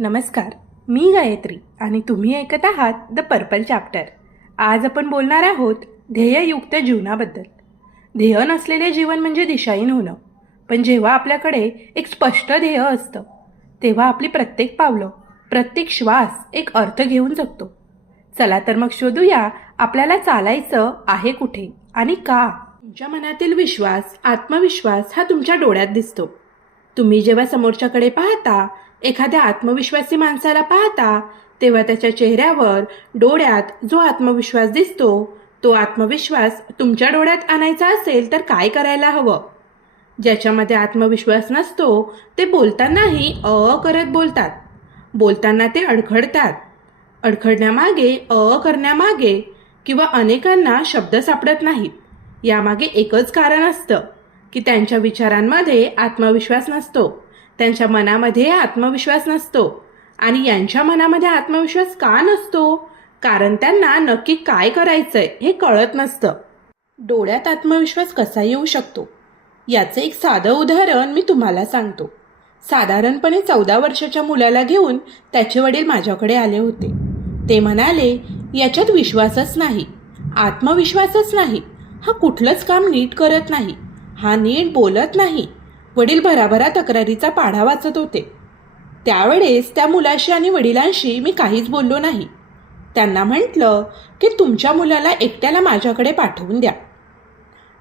नमस्कार, मी गायत्री आणि तुम्ही ऐकत आहात द पर्पल चॅप्टर. आज आपण बोलणार आहोत ध्येययुक्त जीवनाबद्दल. ध्येय नसलेले जीवन म्हणजे दिशाहीन होणं. पण जेव्हा आपल्याकडे एक स्पष्ट ध्येय असतं तेव्हा आपली प्रत्येक पावलं, प्रत्येक श्वास एक अर्थ घेऊन जगतो. चला तर मग शोधूया आपल्याला चालायचं आहे कुठे आणि का. तुमच्या मनातील विश्वास, आत्मविश्वास हा तुमच्या डोळ्यात दिसतो. तुम्ही जेव्हा समोरच्याकडे पाहता, एखाद्या आत्मविश्वासी माणसाला पाहता, तेव्हा त्याच्या चेहऱ्यावर, डोळ्यात जो आत्मविश्वास दिसतो, तो आत्मविश्वास तुमच्या डोळ्यात आणायचा असेल तर काय करायला हवं? ज्याच्यामध्ये आत्मविश्वास नसतो ते बोलतानाही करत बोलतात. बोलताना ते अडखडतात. अडखडण्यामागे, करण्यामागे किंवा अनेकांना शब्द सापडत नाहीत. यामागे एकच कारण असतं की त्यांच्या विचारांमध्ये आत्मविश्वास नसतो, त्यांच्या मनामध्ये आत्मविश्वास नसतो. आणि यांच्या मनामध्ये आत्मविश्वास का नसतो? कारण त्यांना नक्की काय करायचंय हे कळत नसतं. डोळ्यात आत्मविश्वास कसा येऊ शकतो याचं एक साधं उदाहरण मी तुम्हाला सांगतो. साधारणपणे 14 वर्षाच्या मुलाला घेऊन त्याचे वडील माझ्याकडे आले होते. ते म्हणाले, याच्यात विश्वासच नाही, आत्मविश्वासच नाही, हा कुठलंच काम नीट करत नाही, हा नीट बोलत नाही. वडील भराभरा तक्रारीचा पाढा वाचत होते. त्यावेळेस त्या मुलाशी आणि वडिलांशी मी काहीच बोललो नाही. त्यांना म्हटलं की तुमच्या मुलाला एकट्याला माझ्याकडे पाठवून द्या.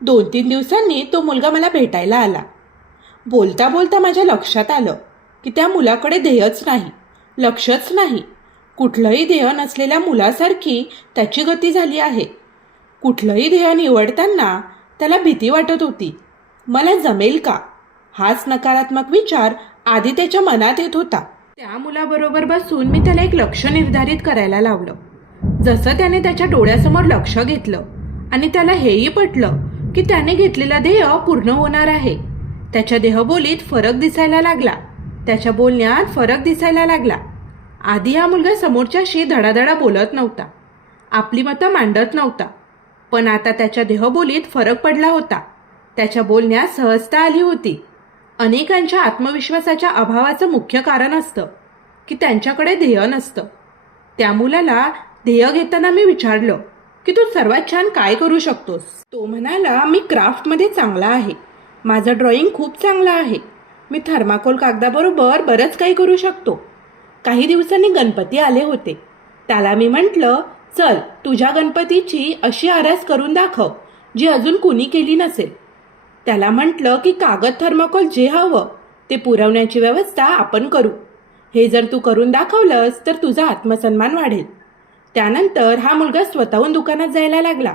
2-3 दिवसांनी तो मुलगा मला भेटायला आला. बोलता बोलता माझ्या लक्षात आलं की त्या मुलाकडे ध्येयच नाही, लक्षच नाही. कुठलंही ध्येय नसलेल्या मुलासारखी त्याची गती झाली आहे. कुठलंही ध्येय निवडताना त्याला भीती वाटत होती. मला जमेल का? हाच नकारात्मक विचार आधी त्याच्या मनात येत होता. त्या मुलाबरोबर बसून मी त्याला एक लक्ष्य निर्धारित करायला लावलं. जसं त्याने त्याच्या डोळ्यासमोर लक्ष घेतलं आणि त्याला हेही पटलं की त्याने घेतलेलं ध्येय पूर्ण होणार आहे. त्याच्या देहबोलीत फरक दिसायला लागला, त्याच्या बोलण्यात फरक दिसायला लागला. आधी हा मुलगा समोरच्याशी धडाधडा बोलत नव्हता, आपली मतं मांडत नव्हता. पण आता त्याच्या देहबोलीत फरक पडला होता, त्याच्या बोलण्यात सहजता आली होती. अनेकांच्या आत्मविश्वासाच्या अभावाचं मुख्य कारण असतं की त्यांच्याकडे ध्येय नसतं. त्या मुलाला ध्येय घेताना मी विचारलं की तू सर्वात छान काय करू शकतोस? तो म्हणाला, मी क्राफ्टमध्ये चांगला आहे, माझं ड्रॉइंग खूप चांगलं आहे, मी थर्माकोल कागदाबरोबर बरंच काही करू शकतो. काही दिवसांनी गणपती आले होते. त्याला मी म्हटलं, चल तुझ्या गणपतीची अशी आरास करून दाखव जी अजून कुणी केली नसेल. त्याला म्हटलं की कागद, थर्माकोल जे हवं ते पुरवण्याची व्यवस्था आपण करू. हे जर तू करून दाखवलंस तर तुझा आत्मसन्मान वाढेल. त्यानंतर हा मुलगा स्वतःहून दुकानात जायला लागला,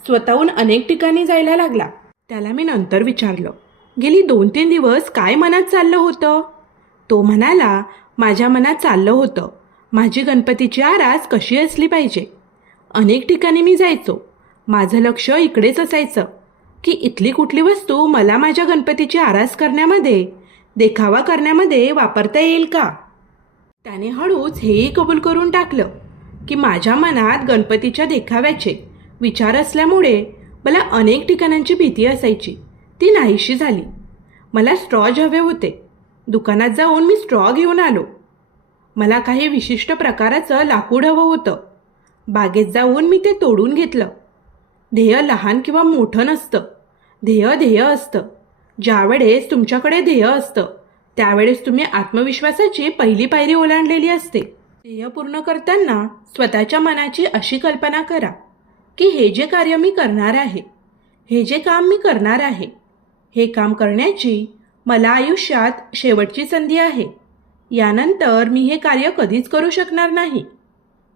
स्वतःहून अनेक ठिकाणी जायला लागला. त्याला मी नंतर विचारलं, गेली 2-3 दिवस काय मनात चाललं होतं? तो म्हणाला, माझ्या मनात चाललं होतं माझी गणपतीची आरास कशी असली पाहिजे. अनेक ठिकाणी मी जायचो, माझं लक्ष इकडेच असायचं की इथली कुठली वस्तू मला माझ्या गणपतीची आरास करण्यामध्ये, देखावा करण्यामध्ये वापरता येईल का. त्याने हळूच हेही कबूल करून टाकलं की माझ्या मनात गणपतीच्या देखाव्याचे विचार असल्यामुळे मला अनेक ठिकाणांची भीती असायची, ती नाहीशी झाली. मला स्ट्रॉज हवे होते. दुकानात जाऊन मी स्ट्रॉ घेऊन आलो. मला काही विशिष्ट प्रकाराचं लाकूड हवं होतं. बागेत जाऊन मी ते तोडून घेतलं. ध्येय लहान किंवा मोठं नसतं, ध्येय असतं. ज्यावेळेस तुमच्याकडे ध्येय असतं त्यावेळेस तुम्ही आत्मविश्वासाची पहिली पायरी ओलांडलेली असते. ध्येय पूर्ण करताना स्वतःच्या मनाची अशी कल्पना करा की हे जे कार्य मी करणार आहे, हे जे काम मी करणार आहे, हे काम करण्याची मला आयुष्यात शेवटची संधी आहे. यानंतर मी हे कार्य कधीच करू शकणार नाही.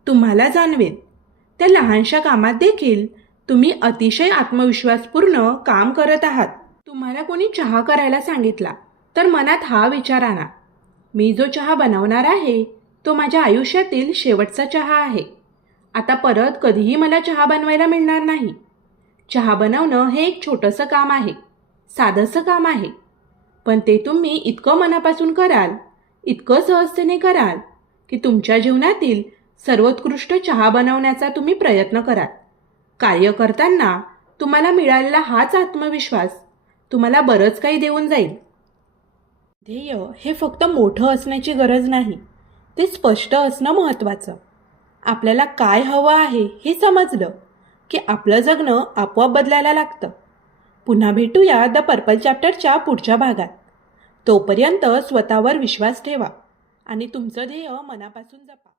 तुम्हाला जाणवेल त्या लहानशा कामात देखील तुम्ही अतिशय आत्मविश्वासपूर्ण काम करत आहात. तुम्हाला कोणी चहा करायला सांगितला तर मनात हा विचार आणा, मी जो चहा बनवणार आहे तो माझ्या आयुष्यातील शेवटचा चहा आहे. आता परत कधीही मला चहा बनवायला मिळणार नाही. चहा बनवणं हे एक छोटंसं काम आहे, साधंसं काम आहे. पण ते तुम्ही इतकं मनापासून कराल, इतकं सहजतेने कराल की तुमच्या जीवनातील सर्वोत्कृष्ट चहा बनवण्याचा तुम्ही प्रयत्न कराल. कार्य करताना तुम्हाला मिळालेला हाच आत्मविश्वास तुम्हाला बरंच काही देऊन जाईल. ध्येय हे फक्त मोठं असण्याची गरज नाही, ते स्पष्ट असणं महत्त्वाचं. आपल्याला काय हवं आहे हे समजलं की आपलं जगणं आपोआप बदलायला लागतं. पुन्हा भेटूया द पर्पल चॅप्टरच्या पुढच्या भागात. तोपर्यंत स्वतःवर विश्वास ठेवा आणि तुमचं ध्येय मनापासून जपा.